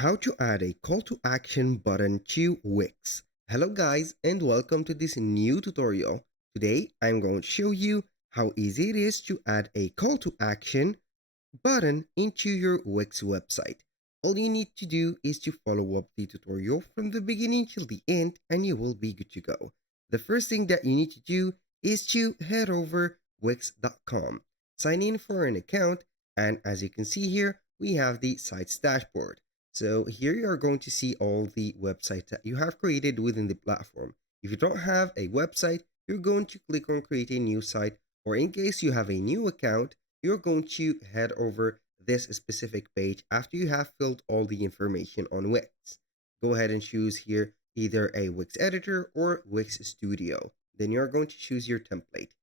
How to add a call to action button to Wix. Hello guys and welcome to this new tutorial. Today I'm going to show you how easy it is to add a call to action button into your Wix website. All you need to do is to follow up the tutorial from the beginning till the end and you will be good to go. The first thing that you need to do is to head over wix.com, sign in for an account, and as you can see here, we have the site's dashboard. So here you are going to see all the websites that you have created within the platform. If you don't have a website, you're going to click on create a new site, or in case you have a new account, you're going to head over this specific page after you have filled all the information on Wix. Go ahead and choose here either a Wix editor or Wix Studio. Then you're going to choose your template.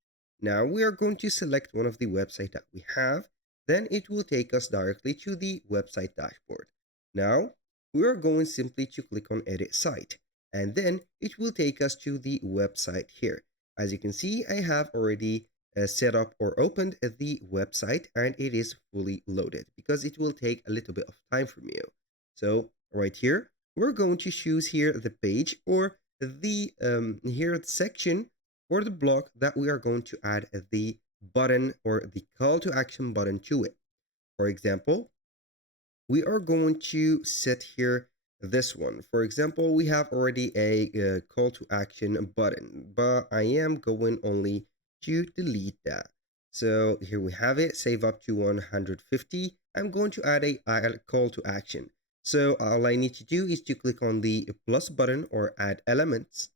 Now we are going to select one of the websites that we have. Then it will take us directly to the website dashboard. Now we are going simply to click on edit site, and then it will take us to the website here. As you can see, I have already set up or opened the website and it is fully loaded because it will take a little bit of time from you. So right here, we're going to choose here the page or the here the section or the block that we are going to add the button or the call to action button to it. For example, we are going to set here this one. For example, we have already a call to action button, but I am going only to delete that. So here we have it, save up to 150. I'm going to add a call to action. So all I need to do is to click on the plus button or add elements.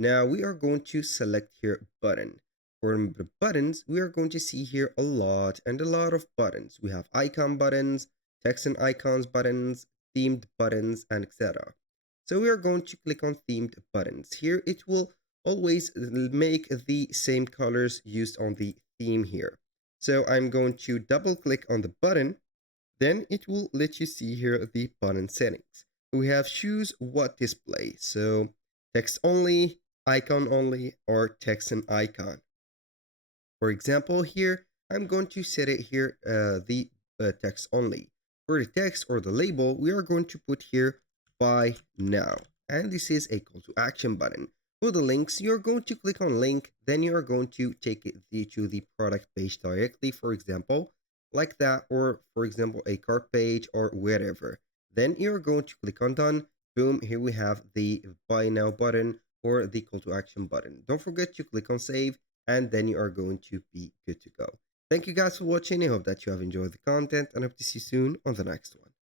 Now we are going to select here button. For the buttons, we are going to see here a lot of buttons. We have icon buttons, text and icons buttons, themed buttons, and etc. So we are going to click on themed buttons. Here it will always make the same colors used on the theme here. So I'm going to double click on the button. Then it will let you see here the button settings. We have choose what display. So text only, icon only, or text and icon. For example, here I'm going to set it here the text only. For the text or the label, we are going to put here buy now. And this is a call to action button. For the links, you're going to click on link, then you are going to take it to the product page directly, for example, like that, or for example, a cart page or whatever. Then you're going to click on done. Boom, here we have the buy now button or the call to action button. Don't forget to click on save, and then you are going to be good to go. Thank you guys for watching. I hope that you have enjoyed the content and hope to see you soon on the next one.